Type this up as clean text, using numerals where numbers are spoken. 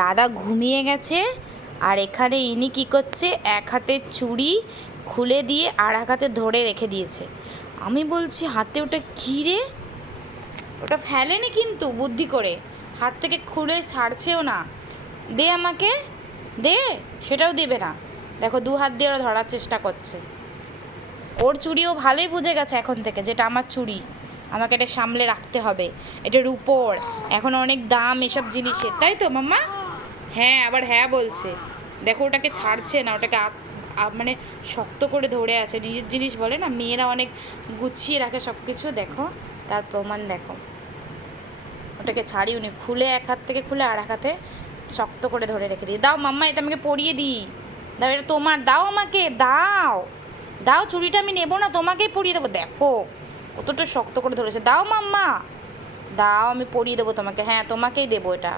দাদা ঘুমিয়ে গেছে, আর এখানে ইনি কী করছে, এক হাতে চুড়ি খুলে দিয়ে আর এক হাতে ধরে রেখে দিয়েছে। আমি বলছি হাতে ওটা কী রে, ওটা ফেলেনি কিন্তু বুদ্ধি করে, হাত থেকে খুলে ছাড়ছেও না। দে আমাকে, দে, সেটাও দেবে না। দেখো দু হাত দিয়ে ওরা ধরার চেষ্টা করছে। ওর চুড়িও ভালোই বুঝে গেছে এখন থেকে যেটা আমার চুড়ি, আমাকে এটা সামলে রাখতে হবে, এটার উপর এখন অনেক দাম এসব জিনিসের, তাই তো মাম্মা? হ্যাঁ, আবার হ্যাঁ বলছে। দেখো ওটাকে ছাড়ছে না, ওটাকে মানে শক্ত করে ধরে আছে। নিজের জিনিস বলে না, মেয়েরা অনেক গুছিয়ে রাখে সব কিছু। দেখো তার প্রমাণ দেখো, ওটাকে ছাড়ি উনি, খুলে এক হাত থেকে খুলে আর এক হাতে শক্ত করে ধরে রেখে দিই। দাও মাম্মা, এটা আমাকে পরিয়ে দিই। দাও, এটা তোমার, দাও আমাকে, দাও দাও, চুড়িটা আমি নেবো না, তোমাকেই পরিয়ে দেবো। দেখো কতটা শক্ত করে ধরেছে। দাও মাম্মা, দাও, আমি পরিয়ে দেবো তোমাকে। হ্যাঁ, তোমাকেই দেবো এটা।